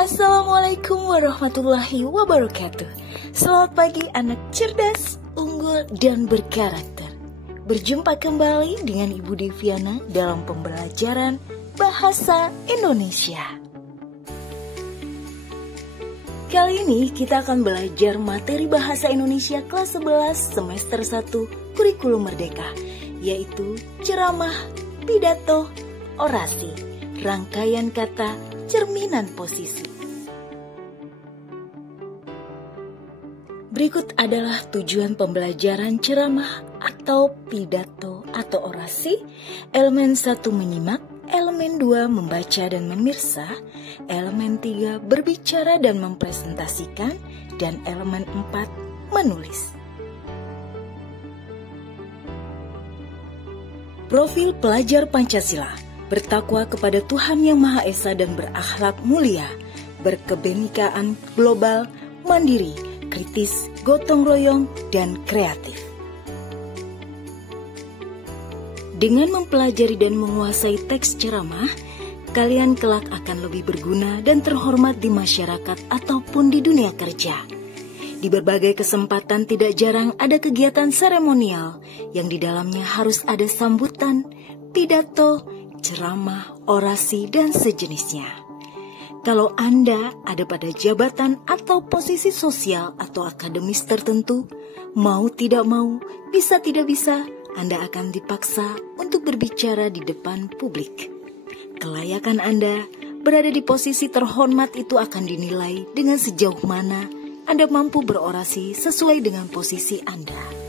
Assalamualaikum warahmatullahi wabarakatuh. Selamat pagi anak cerdas, unggul, dan berkarakter. Berjumpa kembali dengan Ibu Deviana dalam pembelajaran Bahasa Indonesia. Kali ini kita akan belajar materi Bahasa Indonesia kelas 11 semester 1 Kurikulum Merdeka, yaitu ceramah, pidato, orasi, rangkaian kata, cerminan posisi. Berikut adalah tujuan pembelajaran ceramah atau pidato atau orasi. Elemen 1 menyimak, elemen 2 membaca dan memirsa, elemen 3 berbicara dan mempresentasikan, dan elemen 4 menulis. Profil pelajar Pancasila: bertakwa kepada Tuhan Yang Maha Esa dan berakhlak mulia, berkebenekaan global, mandiri, kritis, gotong royong, dan kreatif. Dengan mempelajari dan menguasai teks ceramah, kalian kelak akan lebih berguna dan terhormat di masyarakat ataupun di dunia kerja. Di berbagai kesempatan tidak jarang ada kegiatan seremonial yang di dalamnya harus ada sambutan, pidato, ceramah, orasi, dan sejenisnya. Kalau Anda ada pada jabatan atau posisi sosial atau akademis tertentu, mau tidak mau, bisa tidak bisa, Anda akan dipaksa untuk berbicara di depan publik. Kelayakan Anda berada di posisi terhormat itu akan dinilai dengan sejauh mana Anda mampu berorasi sesuai dengan posisi Anda.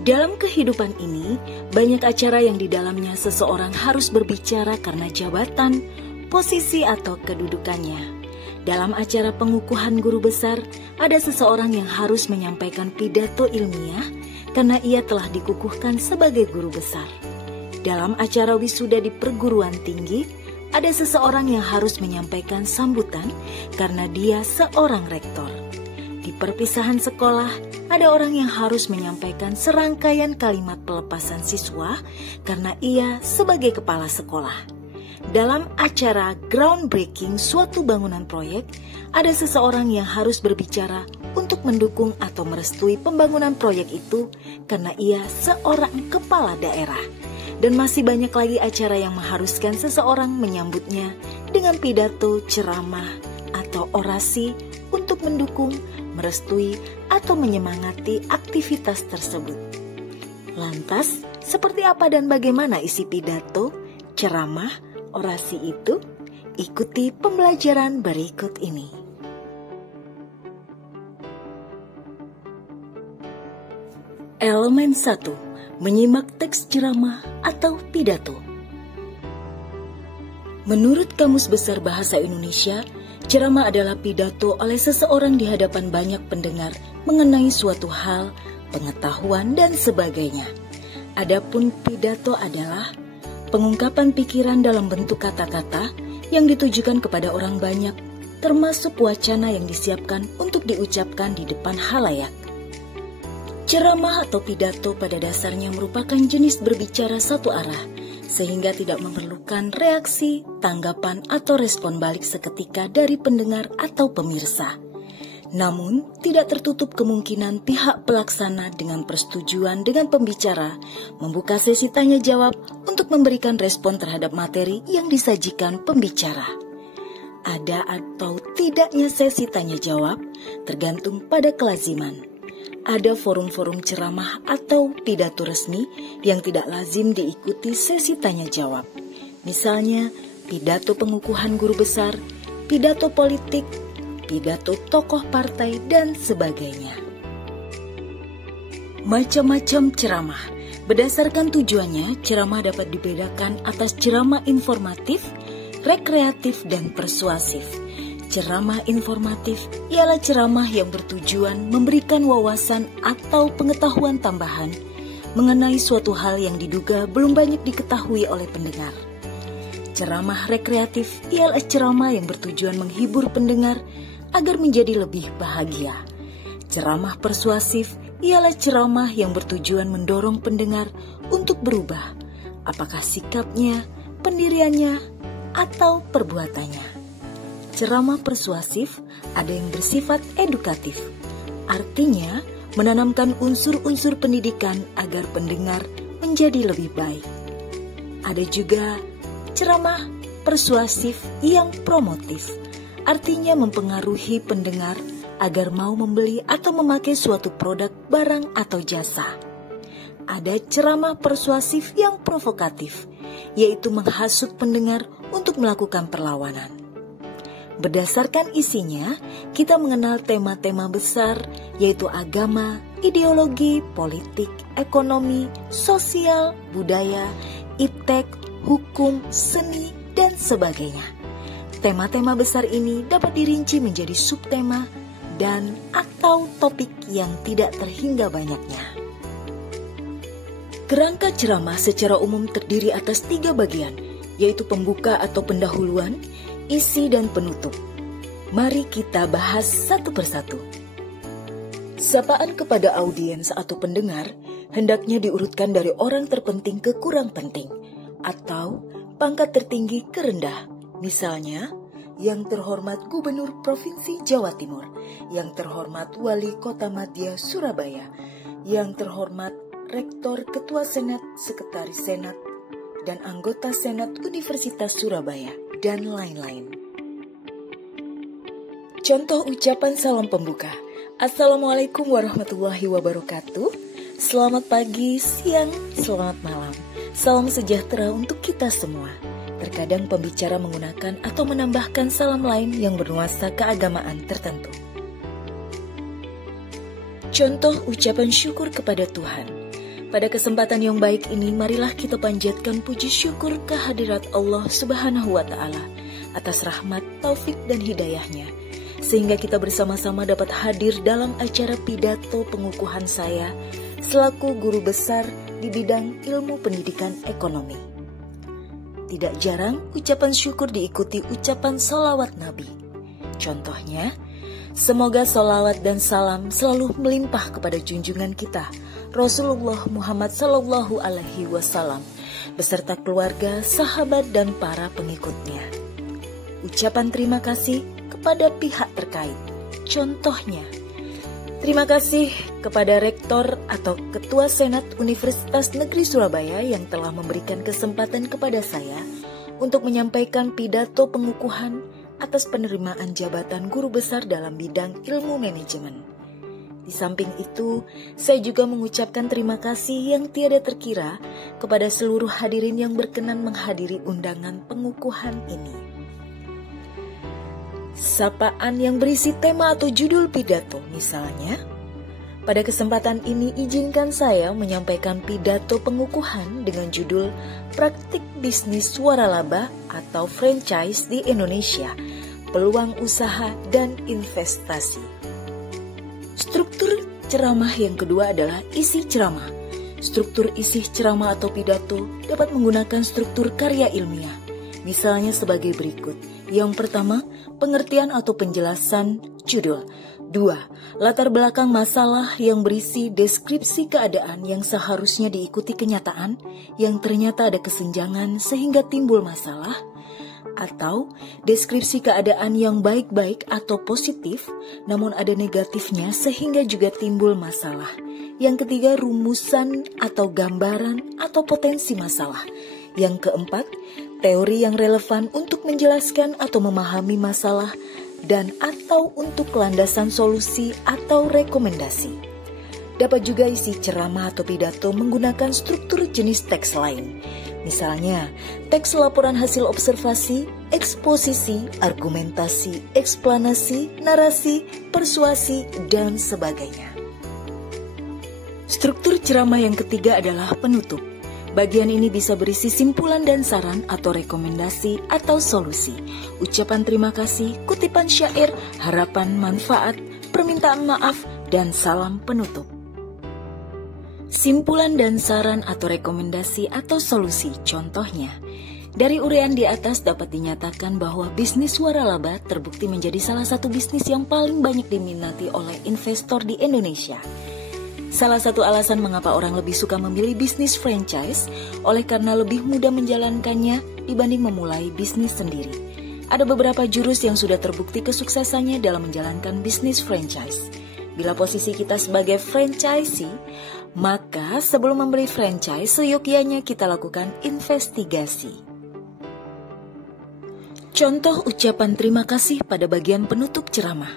Dalam kehidupan ini, banyak acara yang di dalamnya seseorang harus berbicara karena jabatan, posisi, atau kedudukannya. Dalam acara pengukuhan guru besar, ada seseorang yang harus menyampaikan pidato ilmiah karena ia telah dikukuhkan sebagai guru besar. Dalam acara wisuda di perguruan tinggi, ada seseorang yang harus menyampaikan sambutan karena dia seorang rektor. Di perpisahan sekolah, ada orang yang harus menyampaikan serangkaian kalimat pelepasan siswa karena ia sebagai kepala sekolah. Dalam acara groundbreaking suatu bangunan proyek, ada seseorang yang harus berbicara untuk mendukung atau merestui pembangunan proyek itu karena ia seorang kepala daerah. Dan masih banyak lagi acara yang mengharuskan seseorang menyambutnya dengan pidato, ceramah, atau orasi untuk mendukung, merestui, atau menyemangati aktivitas tersebut. Lantas, seperti apa dan bagaimana isi pidato, ceramah, orasi itu? Ikuti pembelajaran berikut ini. Elemen 1. Menyimak teks ceramah atau pidato. Menurut Kamus Besar Bahasa Indonesia, ceramah adalah pidato oleh seseorang di hadapan banyak pendengar mengenai suatu hal, pengetahuan, dan sebagainya. Adapun pidato adalah pengungkapan pikiran dalam bentuk kata-kata yang ditujukan kepada orang banyak, termasuk wacana yang disiapkan untuk diucapkan di depan halayak. Ceramah atau pidato pada dasarnya merupakan jenis berbicara satu arah, sehingga tidak memerlukan reaksi, tanggapan, atau respon balik seketika dari pendengar atau pemirsa. Namun, tidak tertutup kemungkinan pihak pelaksana dengan persetujuan dengan pembicara membuka sesi tanya jawab untuk memberikan respon terhadap materi yang disajikan pembicara. Ada atau tidaknya sesi tanya jawab tergantung pada kelaziman. Ada forum-forum ceramah atau pidato resmi yang tidak lazim diikuti sesi tanya jawab. Misalnya, pidato pengukuhan guru besar, pidato politik, pidato tokoh partai, dan sebagainya. Macam-macam ceramah. Berdasarkan tujuannya, ceramah dapat dibedakan atas ceramah informatif, rekreatif, dan persuasif. Ceramah informatif ialah ceramah yang bertujuan memberikan wawasan atau pengetahuan tambahan mengenai suatu hal yang diduga belum banyak diketahui oleh pendengar. Ceramah rekreatif ialah ceramah yang bertujuan menghibur pendengar agar menjadi lebih bahagia. Ceramah persuasif ialah ceramah yang bertujuan mendorong pendengar untuk berubah, apakah sikapnya, pendiriannya, atau perbuatannya. Ceramah persuasif ada yang bersifat edukatif, artinya menanamkan unsur-unsur pendidikan agar pendengar menjadi lebih baik. Ada juga ceramah persuasif yang promotif, artinya mempengaruhi pendengar agar mau membeli atau memakai suatu produk, barang, atau jasa. Ada ceramah persuasif yang provokatif, yaitu menghasut pendengar untuk melakukan perlawanan. Berdasarkan isinya, kita mengenal tema-tema besar, yaitu agama, ideologi, politik, ekonomi, sosial, budaya, iptek, hukum, seni, dan sebagainya. Tema-tema besar ini dapat dirinci menjadi subtema dan atau topik yang tidak terhingga banyaknya. Kerangka ceramah secara umum terdiri atas 3 bagian, yaitu pembuka atau pendahuluan, isi, dan penutup. Mari kita bahas satu persatu. Sapaan kepada audiens atau pendengar hendaknya diurutkan dari orang terpenting ke kurang penting, atau pangkat tertinggi ke rendah. Misalnya, yang terhormat Gubernur Provinsi Jawa Timur, yang terhormat Wali Kota Madya Surabaya, yang terhormat Rektor, Ketua Senat, Sekretaris Senat, dan anggota Senat Universitas Surabaya, dan lain-lain. Contoh ucapan salam pembuka. Assalamualaikum warahmatullahi wabarakatuh. Selamat pagi, siang, selamat malam. Salam sejahtera untuk kita semua. Terkadang pembicara menggunakan atau menambahkan salam lain yang bernuansa keagamaan tertentu. Contoh ucapan syukur kepada Tuhan. Pada kesempatan yang baik ini, marilah kita panjatkan puji syukur kehadirat Allah Subhanahu wa Ta'ala atas rahmat, taufik, dan hidayahnya, sehingga kita bersama-sama dapat hadir dalam acara pidato pengukuhan saya selaku guru besar di bidang ilmu pendidikan ekonomi. Tidak jarang ucapan syukur diikuti ucapan sholawat Nabi. Contohnya, semoga sholawat dan salam selalu melimpah kepada junjungan kita, Rasulullah Muhammad Sallallahu Alaihi Wasallam, beserta keluarga, sahabat, dan para pengikutnya. Ucapan terima kasih kepada pihak terkait. Contohnya, terima kasih kepada Rektor atau Ketua Senat Universitas Negeri Surabaya yang telah memberikan kesempatan kepada saya untuk menyampaikan pidato pengukuhan atas penerimaan jabatan guru besar dalam bidang ilmu manajemen. Di samping itu, saya juga mengucapkan terima kasih yang tiada terkira kepada seluruh hadirin yang berkenan menghadiri undangan pengukuhan ini. Sapaan yang berisi tema atau judul pidato, misalnya, pada kesempatan ini izinkan saya menyampaikan pidato pengukuhan dengan judul Praktik Bisnis Waralaba atau Franchise di Indonesia, Peluang Usaha dan Investasi. Struktur ceramah yang kedua adalah isi ceramah. Struktur isi ceramah atau pidato dapat menggunakan struktur karya ilmiah, misalnya sebagai berikut. Yang pertama, pengertian atau penjelasan judul. 2. Latar belakang masalah yang berisi deskripsi keadaan yang seharusnya diikuti kenyataan yang ternyata ada kesenjangan sehingga timbul masalah, atau deskripsi keadaan yang baik-baik atau positif namun ada negatifnya sehingga juga timbul masalah. Yang ketiga, rumusan atau gambaran atau potensi masalah. Yang keempat, teori yang relevan untuk menjelaskan atau memahami masalah dan atau untuk landasan solusi atau rekomendasi. Dapat juga isi ceramah atau pidato menggunakan struktur jenis teks lain. Misalnya, teks laporan hasil observasi, eksposisi, argumentasi, eksplanasi, narasi, persuasi, dan sebagainya. Struktur ceramah yang ketiga adalah penutup. Bagian ini bisa berisi simpulan dan saran atau rekomendasi atau solusi, ucapan terima kasih, kutipan syair, harapan manfaat, permintaan maaf, dan salam penutup. Simpulan dan saran atau rekomendasi atau solusi, contohnya, dari uraian di atas dapat dinyatakan bahwa bisnis waralaba terbukti menjadi salah satu bisnis yang paling banyak diminati oleh investor di Indonesia. Salah satu alasan mengapa orang lebih suka memilih bisnis franchise oleh karena lebih mudah menjalankannya dibanding memulai bisnis sendiri. Ada beberapa jurus yang sudah terbukti kesuksesannya dalam menjalankan bisnis franchise. Bila posisi kita sebagai franchisee, maka sebelum membeli franchise, seyogyanya kita lakukan investigasi. Contoh ucapan terima kasih pada bagian penutup ceramah.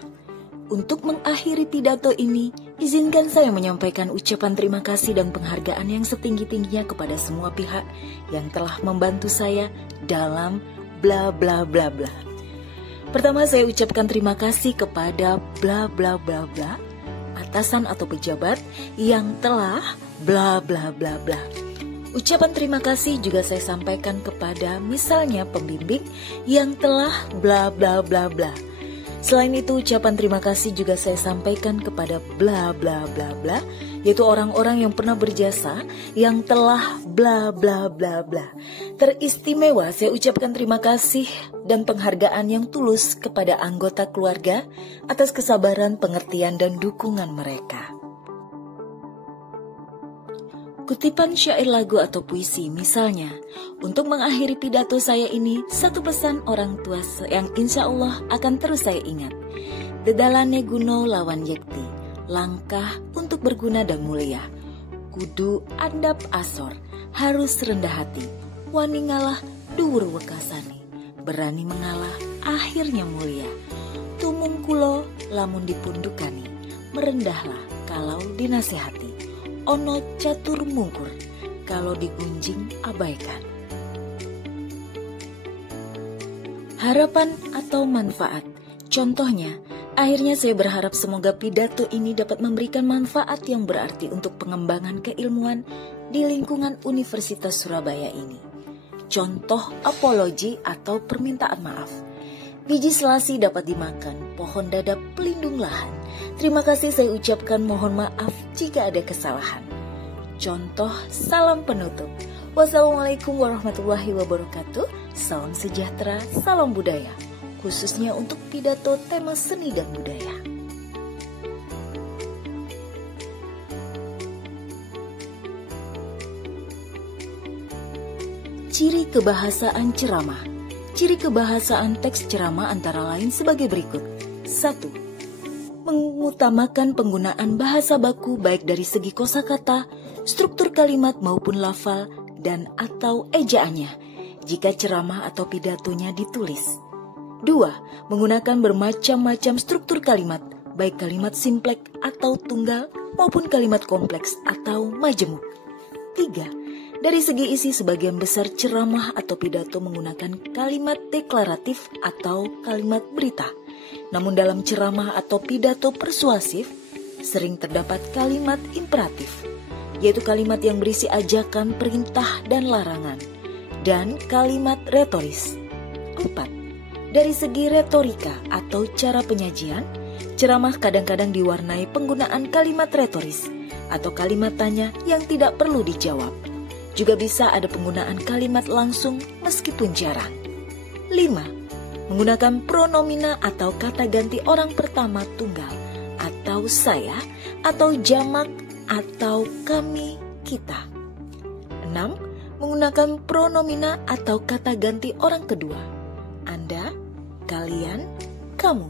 Untuk mengakhiri pidato ini, izinkan saya menyampaikan ucapan terima kasih dan penghargaan yang setinggi-tingginya kepada semua pihak yang telah membantu saya dalam bla bla bla bla. Pertama, saya ucapkan terima kasih kepada bla bla bla bla, atasan atau pejabat yang telah bla bla bla bla. Ucapan terima kasih juga saya sampaikan kepada misalnya pembimbing yang telah bla bla bla bla. Selain itu, ucapan terima kasih juga saya sampaikan kepada bla bla bla bla, yaitu orang-orang yang pernah berjasa yang telah bla bla bla bla. Teristimewa saya ucapkan terima kasih dan penghargaan yang tulus kepada anggota keluarga atas kesabaran, pengertian, dan dukungan mereka. Kutipan syair lagu atau puisi misalnya, untuk mengakhiri pidato saya ini, satu pesan orang tua yang insya Allah akan terus saya ingat. Dedalane guno lawan yekti, langkah untuk berguna dan mulia. Kudu andap asor, harus rendah hati, wani ngalah dhuwur wekasane, berani mengalah akhirnya mulia. Tumung kulo lamun dipundukani, merendahlah kalau dinasehati. Ono catur mungkur, kalau digunjing abaikan. Harapan atau manfaat. Contohnya, akhirnya saya berharap semoga pidato ini dapat memberikan manfaat yang berarti untuk pengembangan keilmuan di lingkungan Universitas Surabaya ini. Contoh apologi atau permintaan maaf. Biji selasi dapat dimakan, pohon dadap pelindung lahan. Terima kasih saya ucapkan, mohon maaf jika ada kesalahan. Contoh salam penutup. Wassalamualaikum warahmatullahi wabarakatuh. Salam sejahtera, salam budaya. Khususnya untuk pidato tema seni dan budaya. Ciri kebahasaan ceramah. Ciri kebahasaan teks ceramah antara lain sebagai berikut. 1. Mengutamakan penggunaan bahasa baku baik dari segi kosakata, struktur kalimat maupun lafal dan atau ejaannya jika ceramah atau pidatonya ditulis. 2. Menggunakan bermacam-macam struktur kalimat, baik kalimat simplek atau tunggal maupun kalimat kompleks atau majemuk. 3. Dari segi isi, sebagian besar ceramah atau pidato menggunakan kalimat deklaratif atau kalimat berita. Namun dalam ceramah atau pidato persuasif, sering terdapat kalimat imperatif, yaitu kalimat yang berisi ajakan, perintah, dan larangan, dan kalimat retoris. 4. Dari segi retorika atau cara penyajian, ceramah kadang-kadang diwarnai penggunaan kalimat retoris atau kalimat tanya yang tidak perlu dijawab. Juga bisa ada penggunaan kalimat langsung meskipun jarang. 5. Menggunakan pronomina atau kata ganti orang pertama tunggal atau saya atau jamak atau kami, kita. 6. Menggunakan pronomina atau kata ganti orang kedua. Anda, kalian, kamu.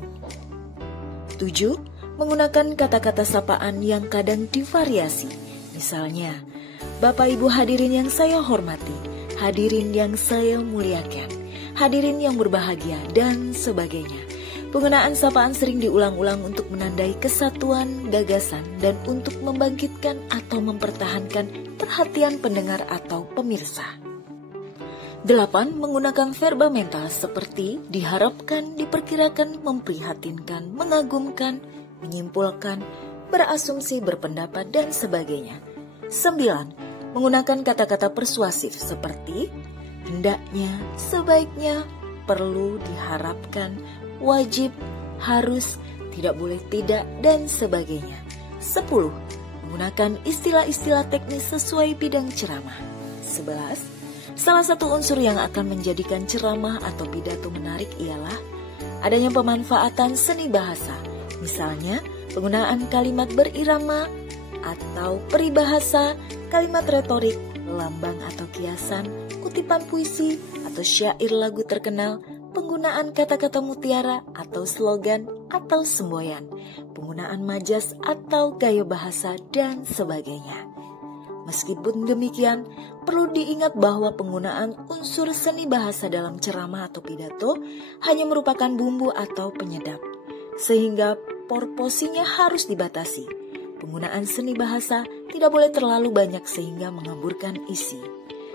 7. Menggunakan kata-kata sapaan yang kadang divariasi. Misalnya, Bapak Ibu hadirin yang saya hormati, hadirin yang saya muliakan, hadirin yang berbahagia, dan sebagainya. Penggunaan sapaan sering diulang-ulang untuk menandai kesatuan gagasan dan untuk membangkitkan atau mempertahankan perhatian pendengar atau pemirsa. 8. Menggunakan verba mental seperti diharapkan, diperkirakan, memprihatinkan, mengagumkan, menyimpulkan, berasumsi, berpendapat, dan sebagainya. 9. Menggunakan kata-kata persuasif seperti hendaknya, sebaiknya, perlu, diharapkan, wajib, harus, tidak boleh tidak, dan sebagainya. 10. Menggunakan istilah-istilah teknis sesuai bidang ceramah. 11. Salah satu unsur yang akan menjadikan ceramah atau pidato menarik ialah adanya pemanfaatan seni bahasa. Misalnya, penggunaan kalimat berirama atau peribahasa, kalimat retorik, lambang atau kiasan, kutipan puisi, atau atau syair lagu terkenal, penggunaan kata-kata mutiara atau slogan atau semboyan, penggunaan majas atau gaya bahasa, dan sebagainya. Meskipun demikian, perlu diingat bahwa penggunaan unsur seni bahasa dalam ceramah atau pidato hanya merupakan bumbu atau penyedap, sehingga proporsinya harus dibatasi. Penggunaan seni bahasa tidak boleh terlalu banyak sehingga mengaburkan isi.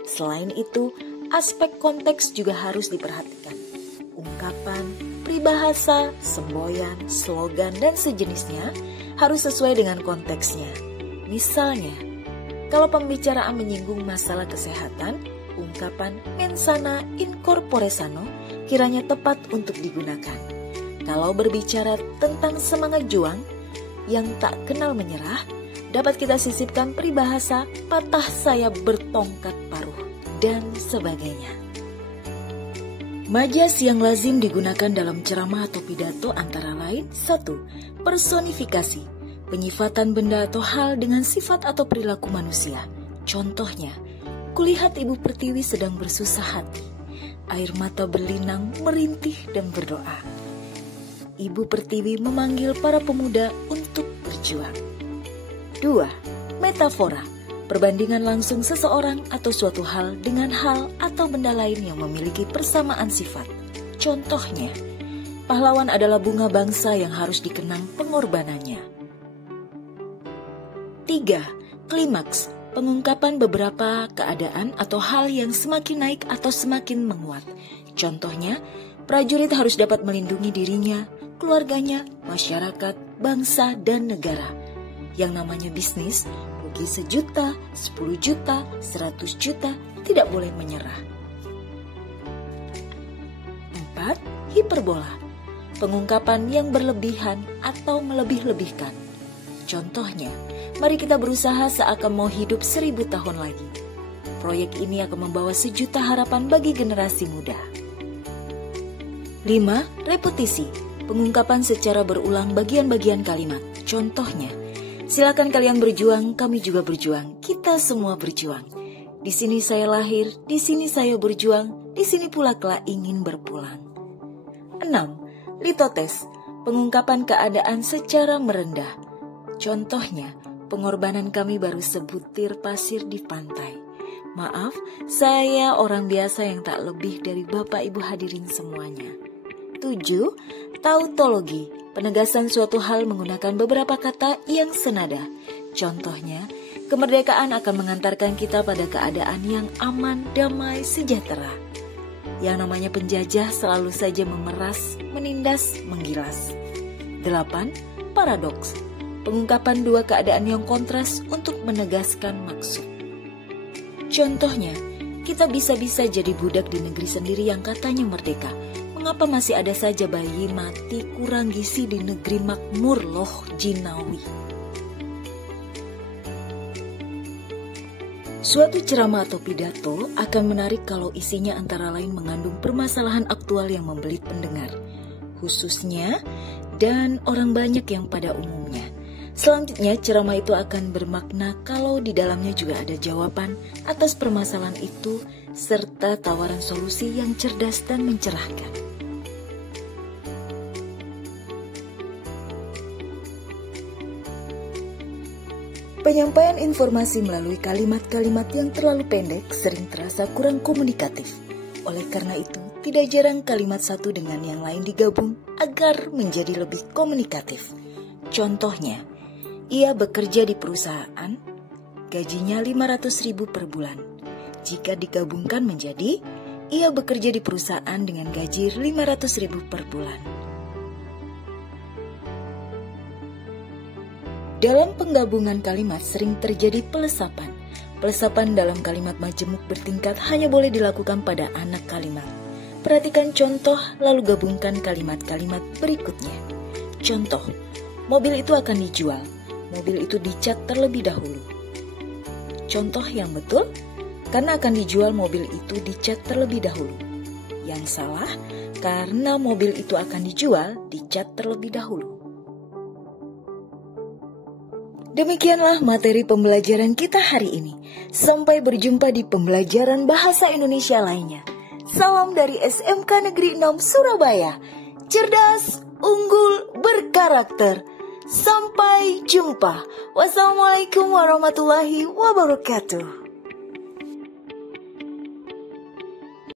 Selain itu, aspek konteks juga harus diperhatikan. Ungkapan, peribahasa, semboyan, slogan, dan sejenisnya harus sesuai dengan konteksnya. Misalnya, kalau pembicaraan menyinggung masalah kesehatan, ungkapan mens sana in corpore sano kiranya tepat untuk digunakan. Kalau berbicara tentang semangat juang yang tak kenal menyerah, dapat kita sisipkan peribahasa patah sayap bertongkat paruh, dan sebagainya. Majas yang lazim digunakan dalam ceramah atau pidato antara lain: 1. Personifikasi, penyifatan benda atau hal dengan sifat atau perilaku manusia. Contohnya, kulihat Ibu Pertiwi sedang bersusah hati. Air mata berlinang, merintih dan berdoa. Ibu Pertiwi memanggil para pemuda untuk berjuang. 2. Metafora, perbandingan langsung seseorang atau suatu hal dengan hal atau benda lain yang memiliki persamaan sifat. Contohnya, pahlawan adalah bunga bangsa yang harus dikenang pengorbanannya. 3. Klimaks, pengungkapan beberapa keadaan atau hal yang semakin naik atau semakin menguat. Contohnya, prajurit harus dapat melindungi dirinya, keluarganya, masyarakat, bangsa, dan negara. Yang namanya bisnis, rugi 1 juta, 10 juta, 100 juta, tidak boleh menyerah. 4. Hiperbola, pengungkapan yang berlebihan atau melebih-lebihkan. Contohnya, mari kita berusaha seakan mau hidup 1000 tahun lagi. Proyek ini akan membawa 1 juta harapan bagi generasi muda. 5. Repetisi, pengungkapan secara berulang bagian-bagian kalimat. Contohnya, silakan kalian berjuang, kami juga berjuang, kita semua berjuang. Di sini saya lahir, di sini saya berjuang, di sini pula kelak ingin berpulang. 6. Litotes, pengungkapan keadaan secara merendah. Contohnya, pengorbanan kami baru sebutir pasir di pantai. Maaf, saya orang biasa yang tak lebih dari Bapak Ibu hadirin semuanya. 7. Tautologi, penegasan suatu hal menggunakan beberapa kata yang senada. Contohnya, kemerdekaan akan mengantarkan kita pada keadaan yang aman, damai, sejahtera. Yang namanya penjajah selalu saja memeras, menindas, menggilas. 8. Paradoks, pengungkapan dua keadaan yang kontras untuk menegaskan maksud. Contohnya, kita bisa-bisa jadi budak di negeri sendiri yang katanya merdeka. Mengapa masih ada saja bayi mati kurang gizi di negeri makmur loh jinawi? Suatu ceramah atau pidato akan menarik kalau isinya antara lain mengandung permasalahan aktual yang membelit pendengar, khususnya dan orang banyak yang pada umumnya. Selanjutnya, ceramah itu akan bermakna kalau di dalamnya juga ada jawaban atas permasalahan itu serta tawaran solusi yang cerdas dan mencerahkan. Penyampaian informasi melalui kalimat-kalimat yang terlalu pendek sering terasa kurang komunikatif. Oleh karena itu, tidak jarang kalimat satu dengan yang lain digabung agar menjadi lebih komunikatif. Contohnya, ia bekerja di perusahaan, gajinya 500.000 per bulan. Jika digabungkan menjadi, ia bekerja di perusahaan dengan gaji 500.000 per bulan. Dalam penggabungan kalimat sering terjadi pelesapan. Pelesapan dalam kalimat majemuk bertingkat hanya boleh dilakukan pada anak kalimat. Perhatikan contoh lalu gabungkan kalimat-kalimat berikutnya. Contoh, mobil itu akan dijual. Mobil itu dicat terlebih dahulu. Contoh yang betul, karena akan dijual mobil itu dicat terlebih dahulu. Yang salah, karena mobil itu akan dijual dicat terlebih dahulu. Demikianlah materi pembelajaran kita hari ini. Sampai berjumpa di pembelajaran bahasa Indonesia lainnya. Salam dari SMK Negeri 6 Surabaya. Cerdas, unggul, berkarakter. Sampai jumpa. Wassalamualaikum warahmatullahi wabarakatuh.